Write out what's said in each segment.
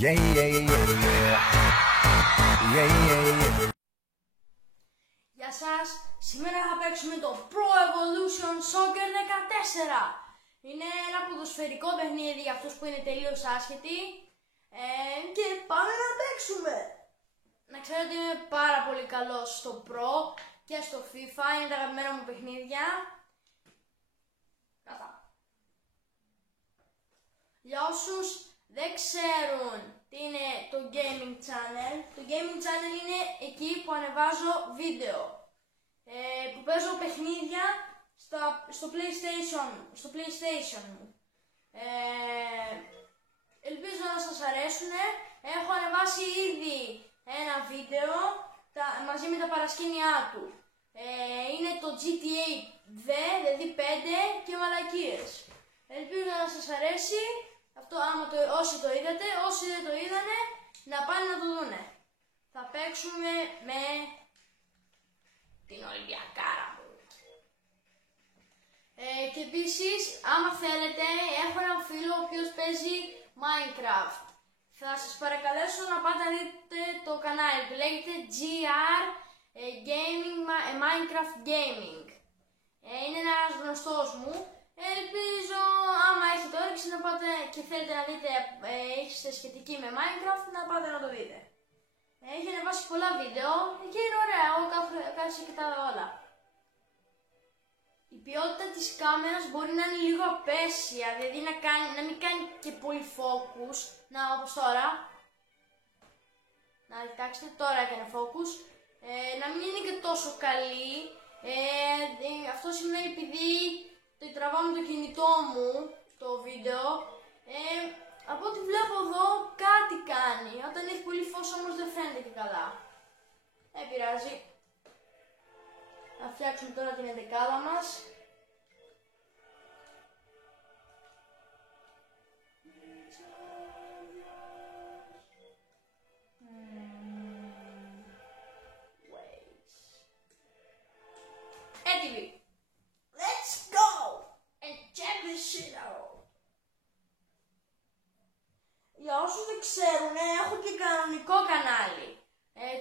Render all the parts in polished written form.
Yeah, yeah, yeah, yeah. Yeah, yeah, yeah. Γεια σας, σήμερα θα παίξουμε το Pro Evolution Soccer 14. Είναι ένα ποδοσφαιρικό παιχνίδι για αυτούς που είναι τελείως άσχετοι και πάμε να παίξουμε. Να ξέρετε ότι είμαι πάρα πολύ καλός στο Pro και στο FIFA, είναι τα αγαπημένα μου παιχνίδια. Αυτά. Για όσους δεν ξέρουν τι είναι το Gaming Channel, το Gaming Channel είναι εκεί που ανεβάζω βίντεο, που παίζω παιχνίδια στο PlayStation μου. Ελπίζω να σας αρέσουνε. Έχω ανεβάσει ήδη ένα βίντεο μαζί με τα παρασκήνια του. Είναι το GTA δηλαδή 5 και μαλακίες. Ελπίζω να σας αρέσει. Αυτό όσοι το είδατε, όσοι δεν το είδανε, να πάνε να το δούνε. Θα παίξουμε με την Ολυμπιακάρα μου. Και επίσης, άμα θέλετε, έχω έναν φίλο ο οποίος παίζει Minecraft. Θα σας παρακαλέσω να πάτε να δείτε το κανάλι που λέγεται GR Gaming, Minecraft Gaming. Είναι ένας γνωστός μου. Ελπίζω, άμα έχετε όρεξη να πάτε και θέλετε να δείτε, έχετε σχετική με Minecraft, να πάτε να το δείτε. Έχει ανεβάσει πολλά βίντεο και είναι ωραία, εγώ κάθισα και τα όλα. Η ποιότητα της κάμερας μπορεί να είναι λίγο απέσια, δηλαδή να μην κάνει και πολύ focus, όπως τώρα. Να κοιτάξτε, τώρα έκανε focus, να μην είναι και τόσο καλή, αυτό σημαίνει επειδή τραβάω με το κινητό μου το βίντεο, από ό,τι βλέπω εδώ κάτι κάνει. Όταν έχει πολύ φως όμως δεν φαίνεται και καλά. Δεν πειράζει. Θα φτιάξουμε τώρα την εντεκάδα μας. Έτοιμοι. Let's go and check this shit out. Για όσους δεν ξέρουν, έχω και κανονικό κανάλι.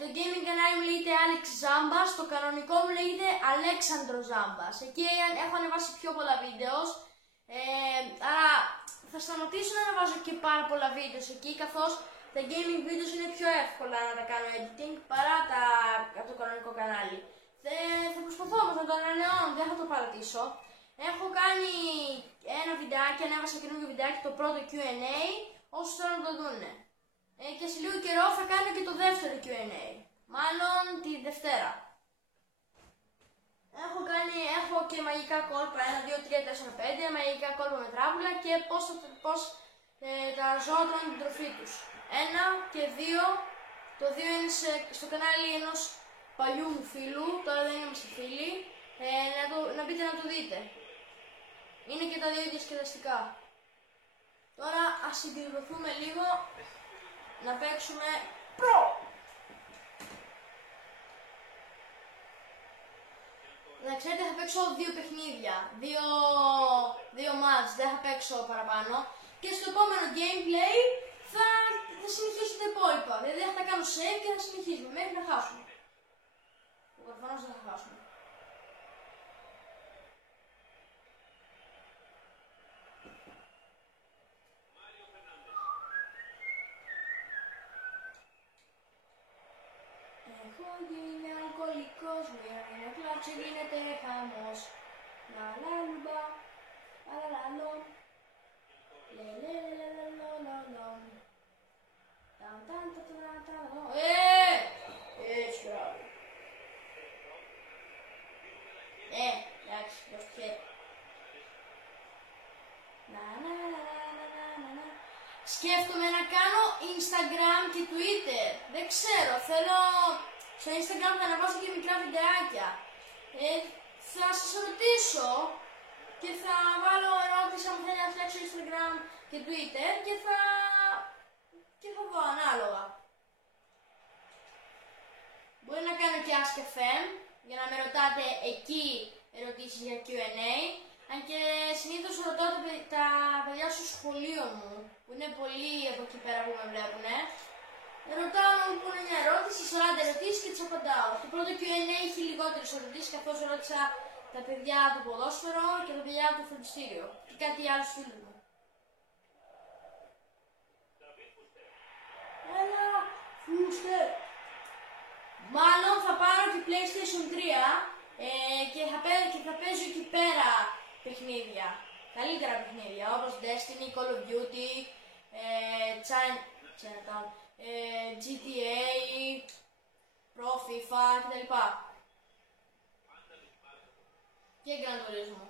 Το gaming κανάλι μου λέγεται Alex Zambas, το κανονικό μου λέγεται Αλέξανδρος Zambas. Εκεί έχω ανεβάσει πιο πολλά βίντεο, άρα θα σταματήσω να ανεβάζω και πάρα πολλά βίντεο εκεί, καθώς τα gaming videos είναι πιο εύκολα να τα κάνω editing παρά από το κανονικό κανάλι. Θα προσπαθώ όμως να το ανανεώνω, δεν θα το παρατήσω. Έχω κάνει ένα βιντεάκι, ανέβασα καινούργιο βιντεάκι, το πρώτο Q&A, όσοι θέλουν να το δούνε. Και σε λίγο καιρό θα κάνω και το δεύτερο Q&A, μάλλον τη Δευτέρα. Έχω και μαγικά κόλπα, 1, 2, 3, 4, 5, μαγικά κόλπα με τράπουλα και πώς τα ζώα τρώνε την τροφή τους. 1 και 2, το 2 είναι στο κανάλι ενός παλιού μου φίλου, τώρα δεν είμαστε φίλοι, να μπείτε να το δείτε. Είναι και τα δύο διασκεδαστικά. Τώρα ας συγκεντρωθούμε λίγο να παίξουμε Pro. Να ξέρετε, θα παίξω δύο παιχνίδια, δύο match, δεν θα παίξω παραπάνω. Και στο επόμενο gameplay θα συνεχίσω τα υπόλοιπα. Δηλαδή θα τα κάνω save και θα συνεχίσουμε μέχρι να χάσουμε. Προφανώς δεν θα χάσουμε. Έχω γίνει αλκοολικός, μια κλάψη γίνεται χαμός. Λαλαλουμπα, λαλαλαλο, λελελελελελολολο. Έτσι μπράβο. Εντάξει, δώσ' το χέρι. Σκέφτομαι να κάνω Instagram και Twitter. Δεν ξέρω, θέλω στο Instagram να ανεβάσω και μικρά βιντεάκια. Θα σας ρωτήσω και θα βάλω ερώτηση αν θέλει να φτιάξω Instagram και Twitter και θα δω ανάλογα. Μπορεί να κάνω και Ask FM για να με ρωτάτε εκεί ερωτήσεις για Q&A, Αν και συνήθως ρωτώ τα παιδιά στο σχολείο μου, που είναι πολλοί από εκεί πέρα που με βλέπουνε, ρωτάω να μου πούνε μια ερώτηση, 40 ερωτήσεις και τις απαντάω. Το πρώτο Q&A έχει λιγότερες ερωτήσεις, καθώς ρώτησα τα παιδιά του ποδόσφαιρο και τα παιδιά του φροντιστήριο και κάτι άλλο φίλους μου. Έλα, Φούστερ! Μάλλον θα πάρω και PlayStation 3 και θα παίζω εκεί πέρα παιχνίδια. Καλύτερα παιχνίδια όπως Destiny, Call of Duty, Chinatown, GTA, Pro FIFA κτλ. Και Gran Turismo.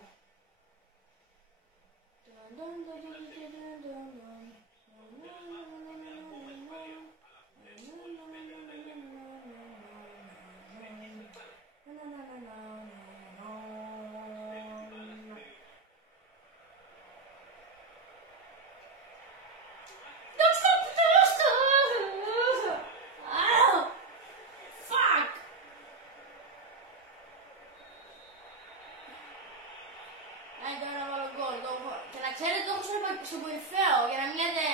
Ξέρετε το έχω στον κορυφαίο για να μην λέτε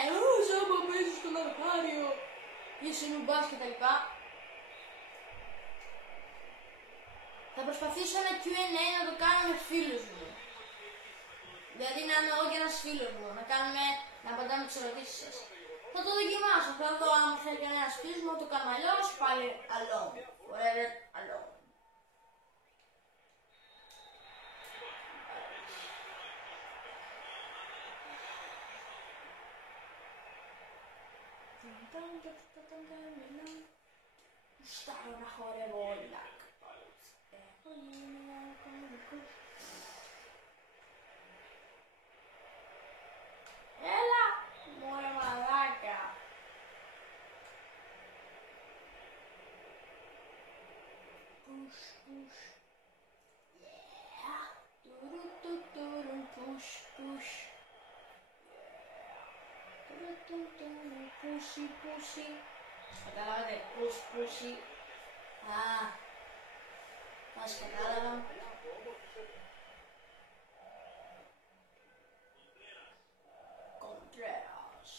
«Ζάμπα παίζεις στο λαργάριο» ή σε νουμπάς κτλ. Θα προσπαθήσω ένα Q&A να το κάνω με φίλους μου. Δηλαδή να είμαι εγώ και ένας φίλος μου, να απαντάμε τις ερωτήσεις σας. Θα το δοκιμάσω, θα δω αν θέλει κανένας φίλος μου, να το κάνω αλλιώς, πάλι alone. Forever alone. Στάρω να χορεύω όλα. Έλα, μωρέ μαλάκα. Push, push. Yeah. Push, push. Pushy, pushy. Καταλάβατε, push, pushy. Μας κατάλαβα. Κοντρέας.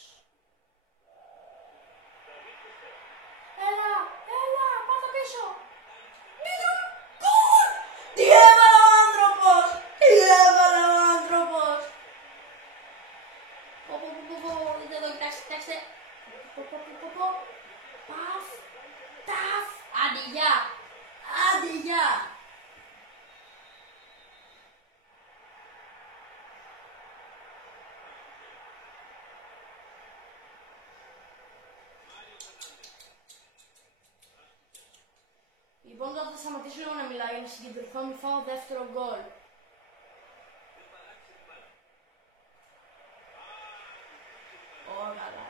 Έλα, πάτα πίσω. Γκολ! Τι έβαλε ο άνθρωπος! Δείτε εδώ, κοιτάξτε. Παφ, ταφ, άντε γεια. Λοιπόν, τώρα θα σταματήσω λίγο να μιλάω για να συγκεντρωθώ, μην φάω δεύτερο γκολ. Καλά.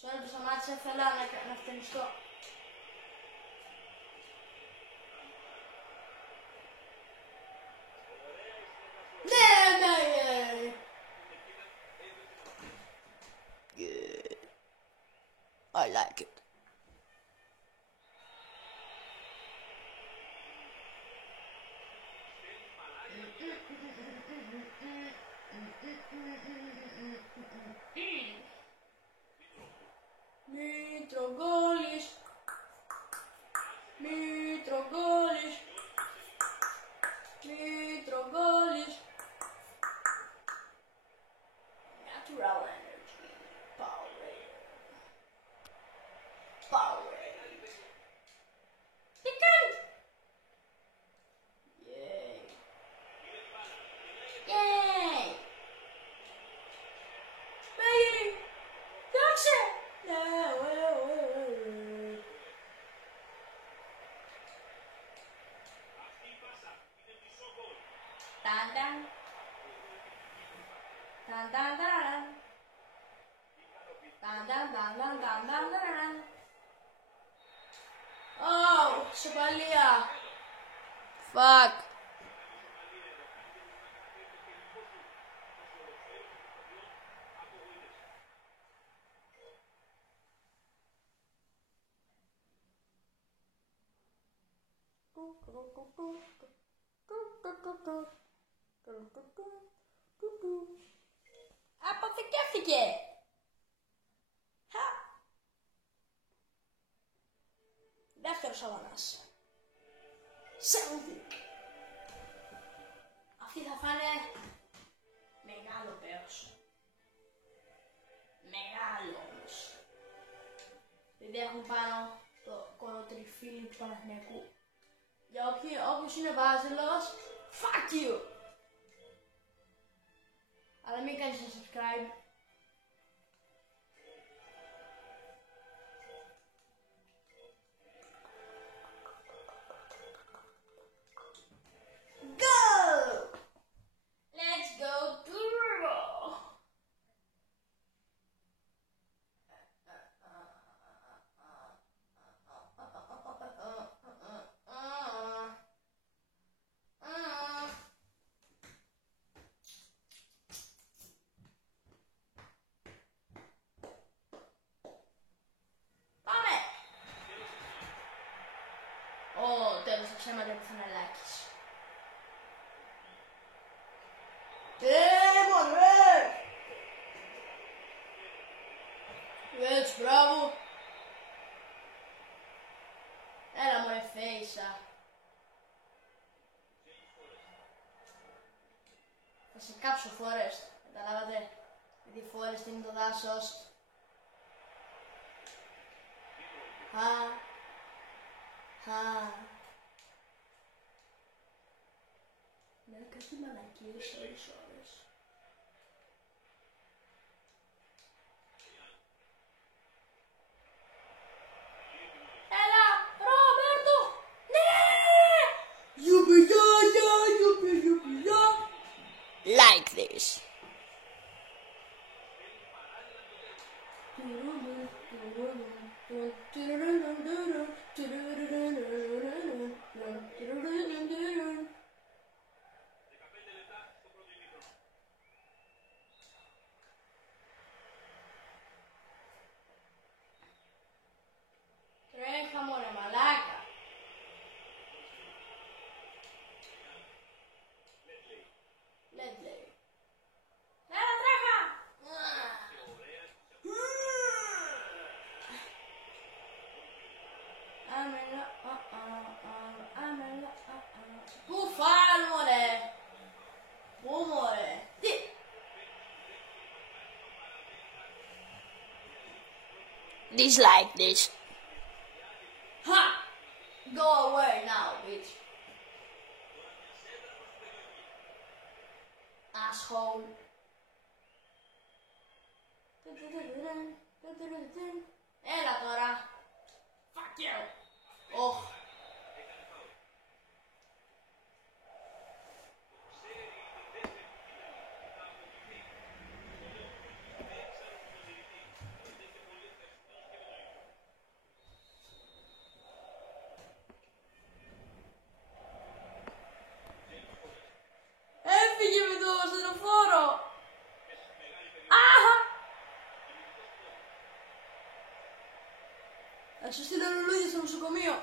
Sorry που σταμάτησα, ήθελα να φτενιστώ. Good. I like it. Mitrogolis. Natural energy. Power. Picant. Yay. Baby. That's it. Σοπαλία. Fuck. Αποθηκεύτηκε. Δεύτερος αγώνας. Celtic. Αυτοί θα φάνε μεγάλο πέος. Μεγάλο όμως. Δηλαδή έχουν πάνω το κολοτριφύλι του Παναθηναϊκού. Για όποιος είναι βάζελος, fuck you! Αλλά μην κάνεις ένα subscribe. Τέλος, ψέματα που Θαναλάκης. Μωρέ! Έτσι, μπράβο! Έλα μωρέ φέισα. Θα σε κάψω Forest, καταλάβατε. Γιατί Forest είναι το δάσος. Ναι, κάτι μαλακίες όλες ώρες. Έλα, Ρόμπερτο! Ναι! Γιουπιλιά! Like this. Τρέχα μωρέ μαλάκα. Ledley. Έλα τρέχα. Πού φάνε μωρέ. Πού μωρέ. Τι. Dislike this. Ha! Go away now, bitch. Asshole. Έλα τώρα. Fuck you. Oh. Έφυγε με το ασθενοφόρο. Αχα! Θα σου στείλω λουλούδια στο νοσοκομείο.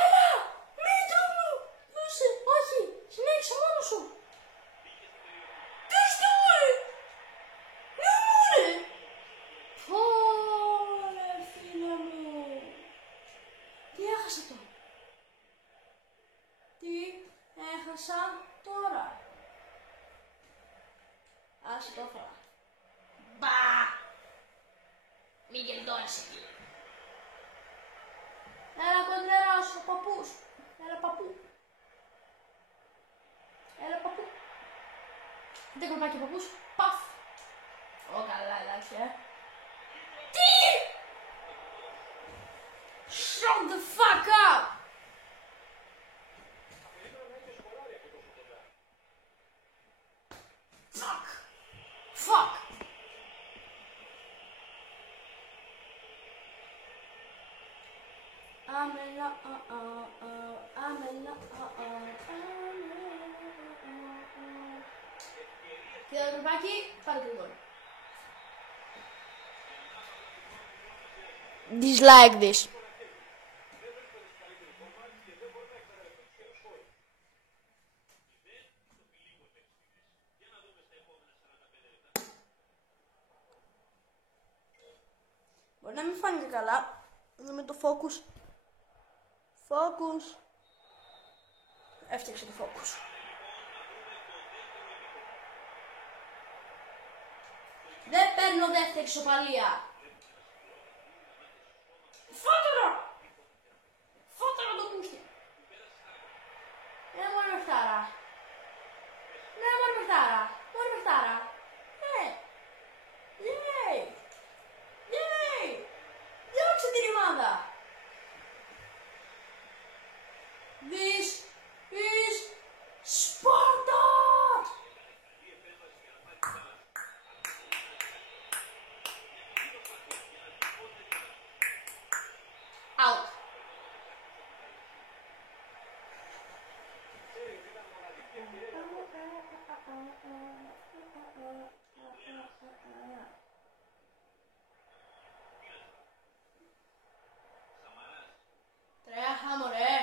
Έλα! Μήτροπλου! Δώσε! Όχι! Συνέχισε μόνο σου! Τι στο μωρέ! Ναι μωρέ! Φωρε φίλε μου! Τι έχασα τώρα? Τι έχασα τώρα? Άσε το έφερα. Μπα! Μη γελτώνεις εκεί. Έλα κοντρέρας ο παππούς. Έλα παππού. Έλα παππού. Δεν κολπάκι ο παππούς. Παφ. Ω καλά εντάξει Τι! Shut the fuck up! Και το τρυπάκι, πάρε το γκολ. Dislike this. Μπορεί να μην φάνηκε καλά. Με το focus. Focus. Έφτιαξε το focus. Δεν παίρνω δεύτερη ισοπαλία. Φώτορα! Φώτορα το πούστη. Ναι, μωρέ μεχτάρα. Ναι, μωρέ μεχτάρα. Μωρέ μεχτάρα. Ναι. Yay! Yay! Διώξε την ομάδα. This is Sparta! Out. Τρέχα μωρέ.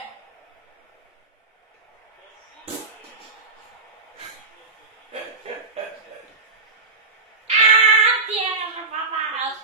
Τι έκανε ο παπάρας.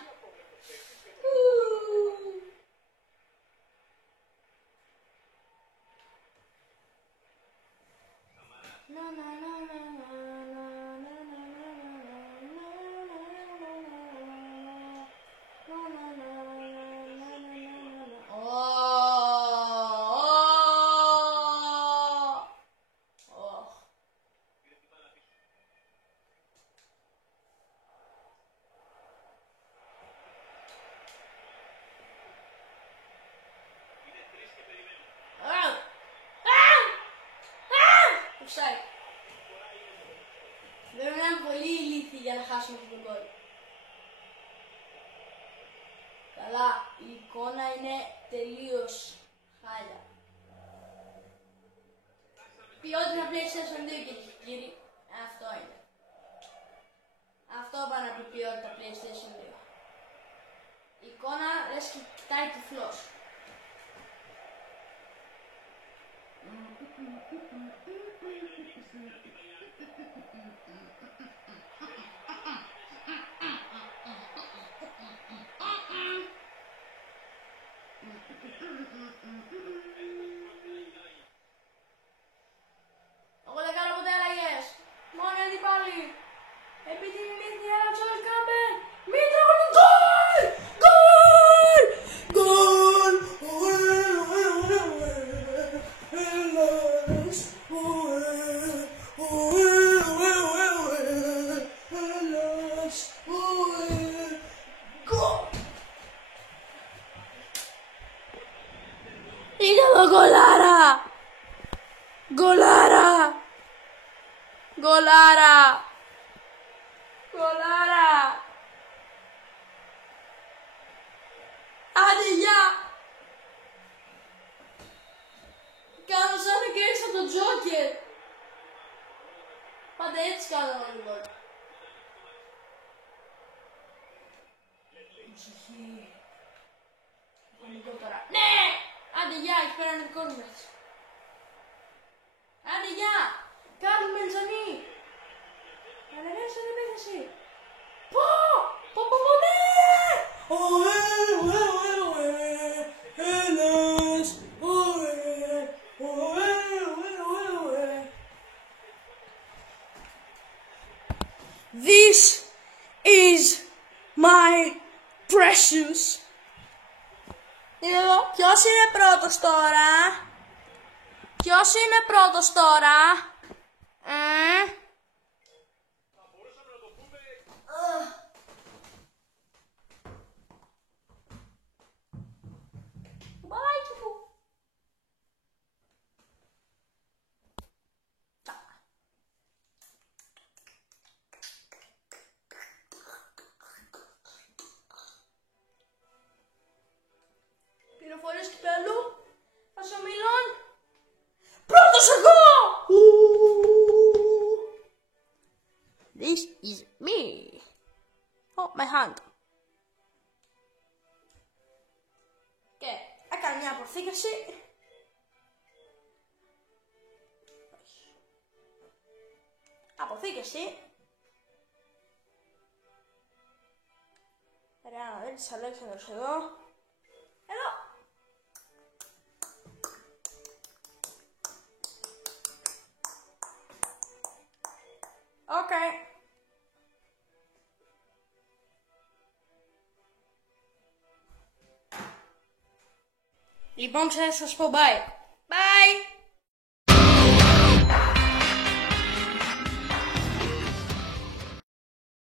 Offside. Πρέπει να είναι πολύ ηλίθιοι για να χάσουμε αυτό το γκολ. Καλά, η εικόνα είναι τελείως χάλια. Ποιότητα PlayStation 2 και κύριοι, αυτό είναι. Αυτό πάνε να πει ποιότητα PlayStation 2. Η εικόνα λες και κοιτάει τυφλός. Εγώ δεν κάνω ποτέ αλλαγές. Μόνο οι αντιπάλοι. Επειδή είναι ηλίθιοι, αλλά Τζόελ Κάμπελ. Μην τρώνε γκολ! Γκολ! Γκολ! Είναι εδώ γκολάρα! Γκολάρα! Γκολάρα! Γκολάρα! Άντε γεια! Κάνω σαν να κέρδισα τον Τζόκερ! Πάντα έτσι κάνω λοιπόν. Ψυχή. Πανικό τώρα. Ναι! Άντε γεια, έχει πέρα ένα δικό μας. Άντε γεια! Κάνουμε Μπενζανί! Ανεβαίνεις στην επίθεση! Πω! Πω πω πω ναι! Ένας! This is my precious. Είναι εδώ. Ποιος είναι πρώτος τώρα? Ποιος είναι πρώτος τώρα? Μπαλάκι μου. Πληροφορίες κυπέλλου. Hunt. Και έκανε μια αποθήκευση. Αποθήκευση. Ωραία, να δει της Αλέξανδρος εδώ. Εδώ. Οκ. Λοιπόν, ξέρω να σας πω bye. Bye!